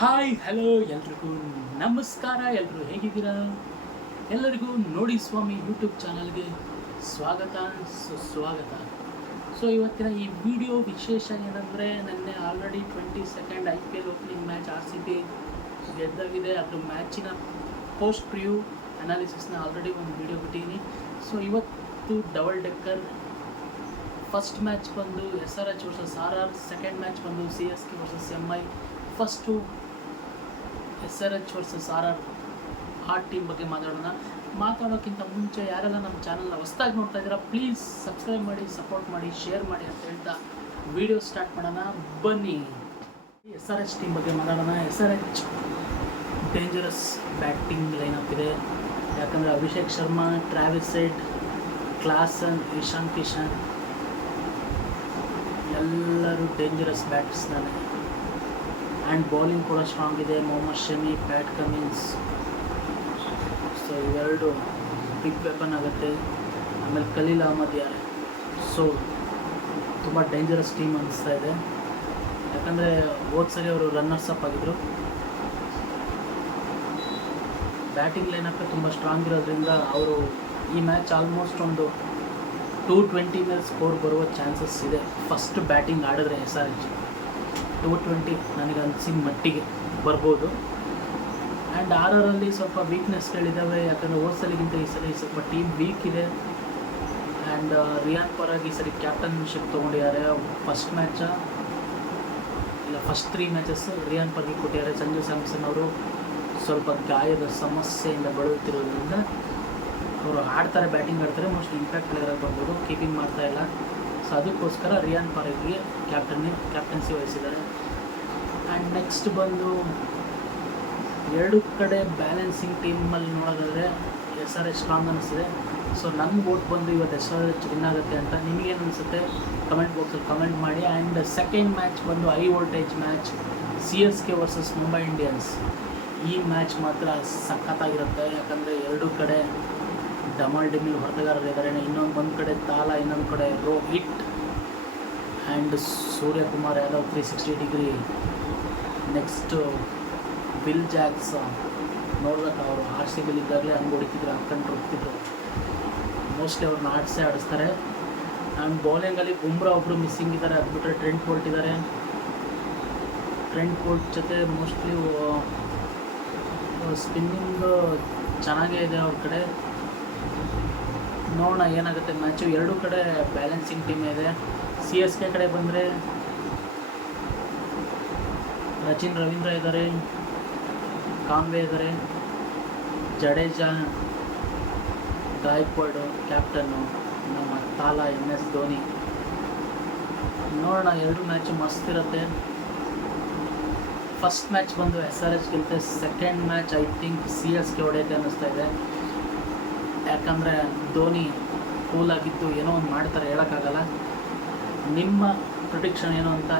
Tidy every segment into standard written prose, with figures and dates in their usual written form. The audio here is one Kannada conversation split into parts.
ಹಾಯ್ ಹಲೋ ಎಲ್ರಿಗೂ ನಮಸ್ಕಾರ. ಎಲ್ಲರೂ ಹೇಗಿದ್ದೀರಾ? ಎಲ್ಲರಿಗೂ ನೋಡಿ ಸ್ವಾಮಿ ಯೂಟ್ಯೂಬ್ ಚಾನಲ್ಗೆ ಸ್ವಾಗತ ಸುಸ್ವಾಗತ. ಸೊ ಇವತ್ತಿನ ಈ ವಿಡಿಯೋ ವಿಶೇಷ ಏನಂದರೆ, ನೆನ್ನೆ already 22nd IPL opening match RCB ಗೆದ್ದಾಗಿದೆ. ಅದ್ರ ಮ್ಯಾಚಿನ ಪೋಸ್ಟ್ ಪ್ರಿವ್ಯೂ ಅನಾಲಿಸಿಸ್ನ ಆಲ್ರೆಡಿ ಒಂದು ವಿಡಿಯೋ ಬಿಟ್ಟಿದ್ದೀನಿ. ಸೊ ಇವತ್ತು ಡಬಲ್ ಡೆಕ್ಕರ್. ಫಸ್ಟ್ ಮ್ಯಾಚ್ ಬಂದು SRH versus RR, second match ಬಂದು CSK versus MI. First SRH versus RR ಆ ಟೀಮ್ ಬಗ್ಗೆ ಮಾತಾಡೋಕ್ಕಿಂತ ಮುಂಚೆ ಯಾರೆಲ್ಲ ನಮ್ಮ ಚಾನಲ್ನ ಹೊಸ್ದಾಗಿ ನೋಡ್ತಾ ಇದ್ದೀರಾ, ಪ್ಲೀಸ್ ಸಬ್ಸ್ಕ್ರೈಬ್ ಮಾಡಿ, ಸಪೋರ್ಟ್ ಮಾಡಿ, ಶೇರ್ ಮಾಡಿ ಅಂತ ಹೇಳ್ತಾ ವಿಡಿಯೋ ಸ್ಟಾರ್ಟ್ ಮಾಡೋಣ. ಬನ್ನಿ SRH ಟೀಮ್ ಬಗ್ಗೆ ಮಾತಾಡೋಣ. SRH ಡೇಂಜರಸ್ ಬ್ಯಾಟಿಂಗ್ ಲೈನಪ್ ಇದೆ. ಯಾಕಂದರೆ Abhishek Sharma, Travis Head, Klaasen, Ishan Kishan ಎಲ್ಲರೂ ಡೇಂಜರಸ್ ಬ್ಯಾಟ್ಸ್ಮನ್. ಆ್ಯಂಡ್ ಬೌಲಿಂಗ್ ಕೂಡ ಸ್ಟ್ರಾಂಗ್ ಇದೆ. Mohammed Shami, Pat Cummins, so ಇವೆರಡು ಬಿಗ್ ವೆಪನ್ ಆಗುತ್ತೆ. ಆಮೇಲೆ ಖಲೀಲ್ ಅಹ್ಮದ್ ಯಾರೆ. ಸೊ ತುಂಬ ಡೇಂಜರಸ್ ಟೀಮ್ ಅನ್ನಿಸ್ತಾ ಇದೆ. ಯಾಕಂದರೆ ಹೋದ ಸರಿ ಅವರು ರನ್ನರ್ಸ್ ಅಪ್ ಆಗಿದ್ದರು. ಬ್ಯಾಟಿಂಗ್ ಲೈನಪ್ಪೇ ತುಂಬ ಸ್ಟ್ರಾಂಗ್ ಇರೋದ್ರಿಂದ ಅವರು ಈ ಮ್ಯಾಚ್ ಆಲ್ಮೋಸ್ಟ್ ಒಂದು 220 ಮೇಲೆ ಸ್ಕೋರ್ ಬರುವ ಚಾನ್ಸಸ್ ಇದೆ. ಫಸ್ಟ್ ಬ್ಯಾಟಿಂಗ್ ಆಡಿದ್ರೆ SRH 220 ನನಗೆ ಅನಿಸಿದ ಮಟ್ಟಿಗೆ ಬರ್ಬೋದು. ಆ್ಯಂಡ್ RRಲ್ಲಿ ಸ್ವಲ್ಪ ವೀಕ್ನೆಸ್ಗಳಿದ್ದಾವೆ. ಯಾಕಂದರೆ ಹೋದ ಸಲಿಗಿಂತ ಈ ಸಲ ಸ್ವಲ್ಪ ಟೀಮ್ ವೀಕ್ ಇದೆ. ಆ್ಯಂಡ್ ರಿಯಾನ್ ಪರಾಗ್ ಈ ಸರಿ ಕ್ಯಾಪ್ಟನ್ಶಿಪ್ ತೊಗೊಂಡಿದ್ದಾರೆ. ಫಸ್ಟ್ 3 ಮ್ಯಾಚಸ್ ರಿಯಾನ್ ಪರಾಗಿಗೆ ಕೊಟ್ಟಿದ್ದಾರೆ. ಸಂಜು ಸ್ಯಾಮ್ಸನ್ ಅವರು ಸ್ವಲ್ಪ ಗಾಯದ ಸಮಸ್ಯೆಯಿಂದ ಬಳಲುತ್ತಿರೋದ್ರಿಂದ ಅವರು ಬ್ಯಾಟಿಂಗ್ ಆಡ್ತಾರೆ. ಮೋಸ್ಟ್ ಇಂಪ್ಯಾಕ್ಟ್ ಪ್ಲೇಯರಾಗಿ ಬರ್ಬೋದು. ಕೀಪಿಂಗ್ ಮಾಡ್ತಾಯಿಲ್ಲ. ಸೊ ಅದಕ್ಕೋಸ್ಕರ ರಿಯಾನ್ ಪರಾಗ್ಗೆ ಕ್ಯಾಪ್ಟನ್ಸಿ ವಹಿಸಿದ್ದಾರೆ. ಆ್ಯಂಡ್ ನೆಕ್ಸ್ಟ್ ಬಂದು ಎರಡು ಕಡೆ ಬ್ಯಾಲೆನ್ಸಿಂಗ್ ಟೀಮಲ್ಲಿ ನೋಡೋದಾದರೆ SRH ಸ್ಟ್ರಾಂಗ್ ಅನ್ನಿಸ್ತಿದೆ. ಸೊ ನನ್ನ ವೋಟ್ ಬಂದು ಇವತ್ತು SRH ವಿನ್ ಆಗುತ್ತೆ ಅಂತ. ನಿಮಗೇನು ಅನಿಸುತ್ತೆ ಕಮೆಂಟ್ ಬಾಕ್ಸಲ್ಲಿ ಕಮೆಂಟ್ ಮಾಡಿ. ಆ್ಯಂಡ್ ಸೆಕೆಂಡ್ ಮ್ಯಾಚ್ ಬಂದು high voltage match CSK versus Mumbai Indians. ಈ ಮ್ಯಾಚ್ ಮಾತ್ರ ಸಖತ್ತಾಗಿರುತ್ತೆ. ಯಾಕಂದರೆ ಎರಡೂ ಕಡೆ ಡಮಾಲ್ ಡಿಮಿಲ್ ಹೊರತಗಾರರಿದ್ದಾರೆ. ಒಂದು ಕಡೆ ತಾಲ, ಇನ್ನೊಂದು ಕಡೆ Rohit and Suryakumar Yadav 360 degree. Next bill Jacks ನೋಡ್ಬೇಕು, ಅವರು RCB ಇದ್ದಾಗಲೇ ಹಂಗೆ ಹೊಡಿತಿದ್ರು, ಹಾಕ್ಕೊಂಡು ಹೋಗ್ತಿದ್ರು. ಮೋಸ್ಟ್ಲಿ ಅವ್ರನ್ನ ಆಡಿಸ್ತಾರೆ. ಆ್ಯಂಡ್ ಬೌಲಿಂಗಲ್ಲಿ ಬುಮ್ರಾ ಒಬ್ಬರು ಮಿಸ್ಸಿಂಗ್ ಇದ್ದಾರೆ. ಅದು ಬಿಟ್ಟರೆ ಟ್ರೆಂಟ್ ಬೋಲ್ಟ್ ಇದ್ದಾರೆ. ಟ್ರೆಂಟ್ ಬೋಲ್ಟ್ ಜೊತೆ ಮೋಸ್ಟ್ಲಿ ಸ್ಪಿನ್ನಿಂಗ್ ಚೆನ್ನಾಗೇ ಇದೆ ಅವ್ರ ಕಡೆ. ನೋಡೋಣ ಏನಾಗುತ್ತೆ ಮ್ಯಾಚು. ಎರಡೂ ಕಡೆ ಬ್ಯಾಲೆನ್ಸಿಂಗ್ ಟೀಮ್ ಇದೆ. CSK ಕಡೆ ಬಂದರೆ ರವೀಂದ್ರ ಇದ್ದಾರೆ, ಕಾಂಬೆ ಇದ್ದಾರೆ, ಜಡೇಜಾ, ಗಾಯಕ್ವಾಡು ಕ್ಯಾಪ್ಟನ್ನು, ನಮ್ಮ ತಾಲ MS ಧೋನಿ. ನೋಡೋಣ, ಎರಡು ಮ್ಯಾಚು ಮಸ್ತ್ ಇರುತ್ತೆ. ಫಸ್ಟ್ ಮ್ಯಾಚ್ ಬಂದು SRH ಗೆಲ್ತೆ. Second match I think CSK ಹೊಡೆಯುತ್ತೆ ಅನ್ನಿಸ್ತಾ ಇದೆ. ಯಾಕಂದರೆ ಧೋನಿ ಕೂಲಾಗಿದ್ದು ಏನೋ ಒಂದು ಮಾಡ್ತಾರೆ, ಹೇಳೋಕ್ಕಾಗಲ್ಲ. ನಿಮ್ಮ ಪ್ರಿಡಿಕ್ಷನ್ ಏನು ಅಂತ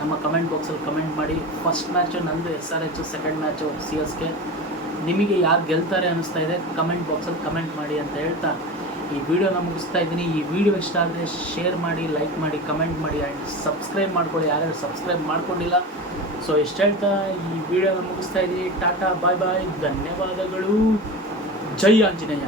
ನಮ್ಮ ಕಮೆಂಟ್ ಬಾಕ್ಸಲ್ಲಿ ಕಮೆಂಟ್ ಮಾಡಿ. ಫಸ್ಟ್ ಮ್ಯಾಚು ನಂದು SRH, ಸೆಕೆಂಡ್ ಮ್ಯಾಚು CSK. ನಿಮಗೆ ಯಾರು ಗೆಲ್ತಾರೆ ಅನ್ನಿಸ್ತಾ ಇದೆ ಕಮೆಂಟ್ ಬಾಕ್ಸಲ್ಲಿ ಕಮೆಂಟ್ ಮಾಡಿ ಅಂತ ಹೇಳ್ತಾ ಈ ವಿಡಿಯೋನ ಮುಗಿಸ್ತಾ ಇದ್ದೀನಿ. ಈ ವಿಡಿಯೋ ಇಷ್ಟ ಆದರೆ ಶೇರ್ ಮಾಡಿ, ಲೈಕ್ ಮಾಡಿ, ಕಮೆಂಟ್ ಮಾಡಿ ಆ್ಯಂಡ್ ಸಬ್ಸ್ಕ್ರೈಬ್ ಮಾಡ್ಕೊಳ್ಳಿ ಯಾರ್ಯಾರು ಸಬ್ಸ್ಕ್ರೈಬ್ ಮಾಡ್ಕೊಂಡಿಲ್ಲ. ಸೊ ಇಷ್ಟು ಹೇಳ್ತಾ ಈ ವಿಡಿಯೋನ ಮುಗಿಸ್ತಾ ಇದ್ದೀನಿ. ಟಾಟಾ, ಬಾಯ್ ಬಾಯ್, ಧನ್ಯವಾದಗಳು. ಜೈ ಆಂಜನೇಯ.